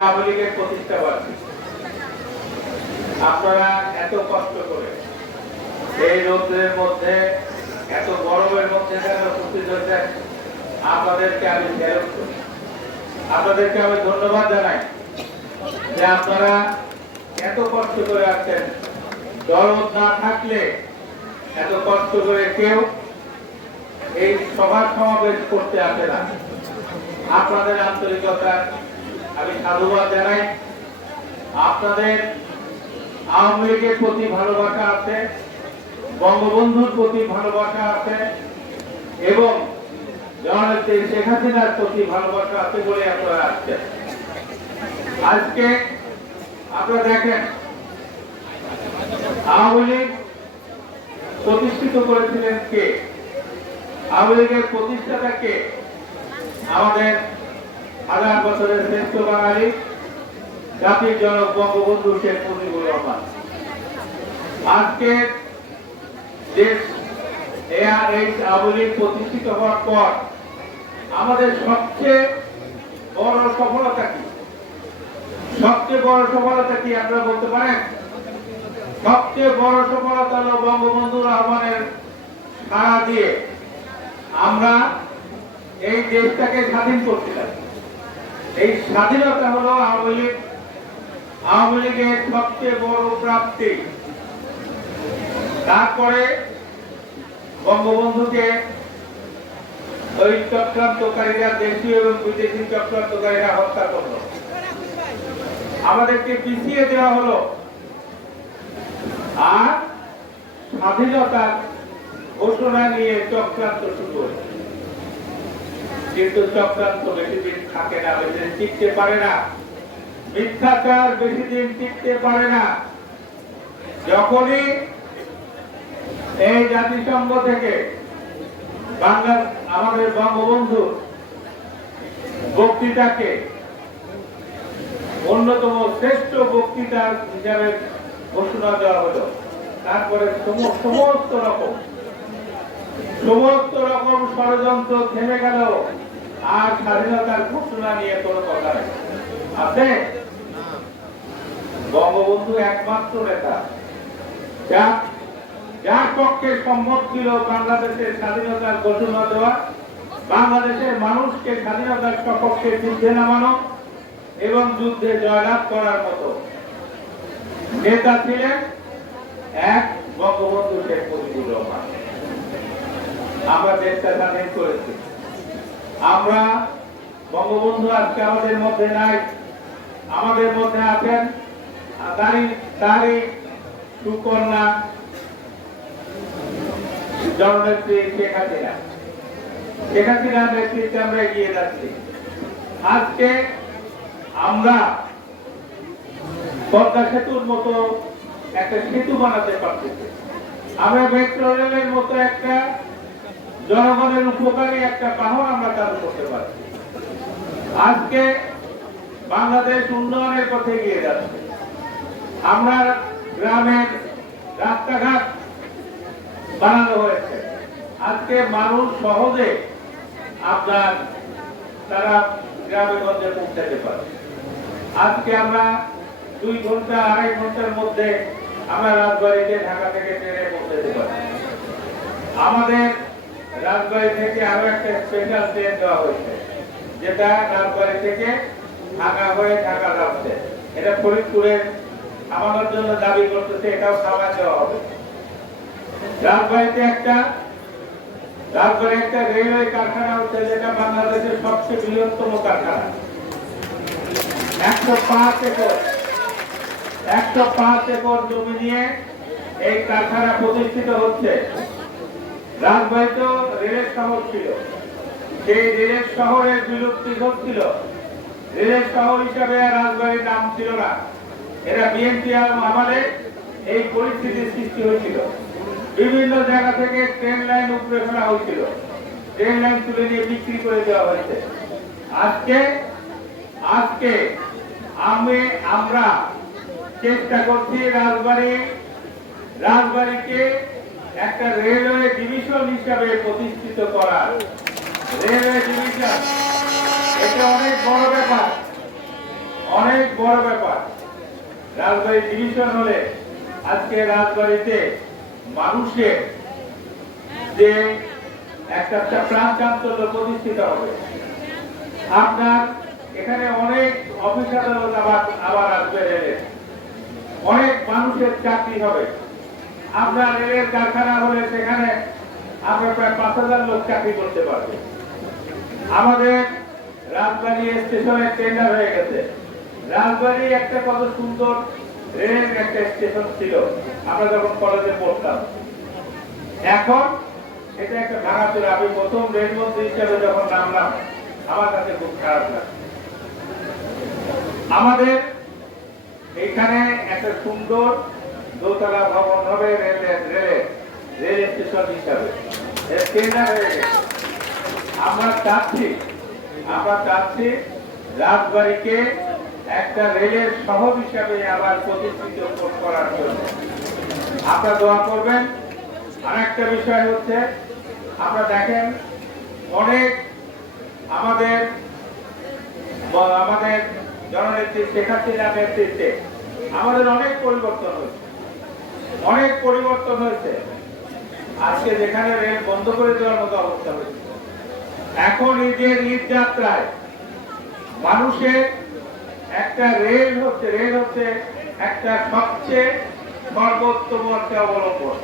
আওয়ামী প্রতিষ্ঠা বার্ষিকী আপনারা এত কষ্ট করে এই রোদ্রের মধ্যে, এত গরমের মধ্যে আপনাদেরকে আমি আপনাদেরকে আমি ধন্যবাদ জানাই যে আপনারা এত কষ্ট করে আসছেন দরদ না থাকলে এত কষ্ট করে কেউ এই সভা সমাবেশ করতে আসে না। আপনাদের আন্তরিকতা আমি সাধুবাদ জানাই। আপনাদের আওয়ামী লীগের প্রতি ভালোবাসা আছে, বঙ্গবন্ধুর প্রতি ভালোবাসা আছে, এবং জননেত্রী শেখ হাসিনার প্রতি ভালোবাসা আছে বলে আপনারা আসছেন। আজকে আপনারা দেখেন, আওয়ামী লীগ প্রতিষ্ঠিত করেছিলেন কে? আওয়ামী লীগের প্রতিষ্ঠাতা আমাদের হাজার বছরের শ্রেষ্ঠ বাঙালি জাতির জনক বঙ্গবন্ধু শেখ মুজিবুর রহমান। আজকে দেশ আওয়ামী প্রতিষ্ঠিত হওয়ার পর আমাদের সবচেয়ে বড় সফলতা কি? সবচেয়ে বড় সফলতা কি আপনারা বলতে পারেন? সবচেয়ে বড় সফলতা হলো বঙ্গবন্ধু রহমানের সাড়া দিয়ে আমরা এই দেশটাকে স্বাধীন করছিলাম এই স্বাধীনতা হলো আওয়ামী লীগ। আওয়ামী লীগের সবচেয়ে বড় প্রাপ্তি। তারপরে বঙ্গবন্ধুকে ওই চক্রান্তকারীরা, দেশীয় এবং বিদেশি চক্রান্তকারীরা হত্যা করল। আমাদেরকে পিছিয়ে দেওয়া হলো। আর স্বাধীনতার ঘোষণা নিয়ে চক্রান্ত শুরু হলো। কিন্তু চক্রান্ত বেশি দিন থাকে না, বেশি দিন টিকতে পারে না। মিথ্যাচার বেশি দিন টিকতে পারে না। যখনই এই জাতিসংঘ থেকে বাংলার, আমাদের বঙ্গবন্ধু বক্তৃতাকে অন্যতম শ্রেষ্ঠ বক্তৃতা হিসাবে ঘোষণা দেওয়া হলো, তারপরে সমস্ত রকম সমস্ত রকম ষড়যন্ত্র থেমে গেল। আর স্বাধীনতার ঘোষণা নিয়ে কোনো কথা নেই। আছে? বঙ্গবন্ধু একমাত্র নেতা। যা, যার পক্ষে সম্ভব ছিল বাংলাদেশের স্বাধীনতার ঘোষণা দেওয়া, বাংলাদেশের মানুষকে স্বাধীনতার সপক্ষে যুদ্ধে নামানো এবং যুদ্ধে জয়লাভ করার মতো। নেতা ছিলেন এক বঙ্গবন্ধু শেখ মুজিবুর রহমান। আমরা দেশটা স্বাধীন করেছি। আমরা বঙ্গবন্ধু আজকে আমাদের মধ্যে নাই, আমাদের মধ্যে আছেন তারই তারই সুকন্যা জননেত্রী শেখ হাসিনা। শেখ হাসিনার নেতৃত্বে আমরা এগিয়ে যাচ্ছি। আজকে আমরা পদ্মা সেতুর মতো একটা সেতু বানাতে পারতেছি। আমরা মেট্রো রেলের মতো একটা জনগণের উপকারী একটা বাহন আমরা চালু করতে পারি আজকে বাংলাদেশ উন্নয়নের পথে এগিয়ে যাচ্ছে। আমরা গ্রামের রাস্তাঘাট বানানো হয়েছে। আজকে মানুষ সহজে আপনার তারা গ্রামে গঞ্জে পৌঁছাতে পারে। আজকে আমরা দুই ঘণ্টা, আড়াই ঘণ্টার মধ্যে আমরা রাজবাড়িতে ঢাকা থেকে ট্রেনে পৌঁছাতে পারি। আমাদের রাজবাড়ি থেকে আরও একটা স্পেশাল ট্রেন দেওয়া হয়েছে, যেটা রাজবাড়ি থেকে ঢাকা হয়ে ঢাকা যাচ্ছে। এটা ফরিদপুরে আমাদের জন্য দাবি করতেছে, এটাও সামাল দেওয়া হবে। রাজবাড়িতে একটা, রাজবাড়ি একটা রেলওয়ে কারখানা হচ্ছে, যেটা বাংলাদেশের সবচেয়ে বৃহত্তম কারখানা। একশো পাঁচ একর, একশো পাঁচ একর জমি নিয়ে এই কারখানা প্রতিষ্ঠিত হচ্ছে। রাজবাড়ি তো রেলের শহর ছিল। সেই রেলের শহরের বিলুপ্তি ঘটছিল। রেলের শহর হিসাবে নাম ছিল না। বিএনপি আমলে এই পরিস্থিতির সৃষ্টি হয়েছিল। বিভিন্ন জায়গা থেকে ট্রেন লাইন উপরে ফেলা হয়েছিল। ট্রেন লাইন তুলে নিয়ে বিক্রি করে দেওয়া হয়েছে। আজকে আজকে আমি, আমরা চেষ্টা করছি রাজবাড়ি, রাজবাড়িকে একটা রেলওয়ে ডিভিশন হিসাবে প্রতিষ্ঠিত করার রেলওয়ে ডিভিশন এটা অনেক বড় ব্যাপার। অনেক বড় ব্যাপার। রাজবাড়ি ডিভিশন হলে আজকে রাজবাড়িতে মানুষের যে একটা প্রাণ চাঞ্চল্য প্রতিষ্ঠিত হবে। আপনার এখানে অনেক অফিস আদালত আবার আবার আসবে অনেক মানুষের চাকরি হবে। আপনার রেলের কারখানা হলে সেখানে আমরা প্রায় পাঁচ হাজার লোক চাকরি করতে পারবে। আমাদের রাজবাড়ি স্টেশনের টেন্ডার হয়ে গেছে। রাজবাড়ি একটা কত সুন্দর রেলের একটা স্টেশন ছিল। আমরা যখন কলেজে পড়তাম। এখন এটা একটা ভাঙাচোরা। আমি প্রথম রেলমন্ত্রী হিসেবে যখন নামলাম, আমার কাছে খুব খারাপ লাগে আমাদের এখানে একটা সুন্দর দোতলা ভবন হবে রেল রেলের রেল স্টেশন হিসাবে। আমরা চাচ্ছি আমরা চাচ্ছি রাজবাড়িকে একটা রেলের শহর হিসাবে আবার প্রতিষ্ঠিত করার জন্য। আপনারা দোয়া করবেন। আর একটা বিষয় হচ্ছে, আপনারা দেখেন, অনেক আমাদের আমাদের জননেত্রী শেখ হাসিনার নেতৃত্বে আমাদের অনেক পরিবর্তন হয়েছে। অনেক পরিবর্তন হয়েছে। আজকে যেখানে রেল বন্ধ করে দেওয়ার মতো অবস্থা হয়েছে। এখন ঈদের ঈদ যাত্রায় মানুষের একটা রেল হচ্ছে রেল হচ্ছে একটা সবচেয়ে সর্বোত্তম একটা অবলম্বন।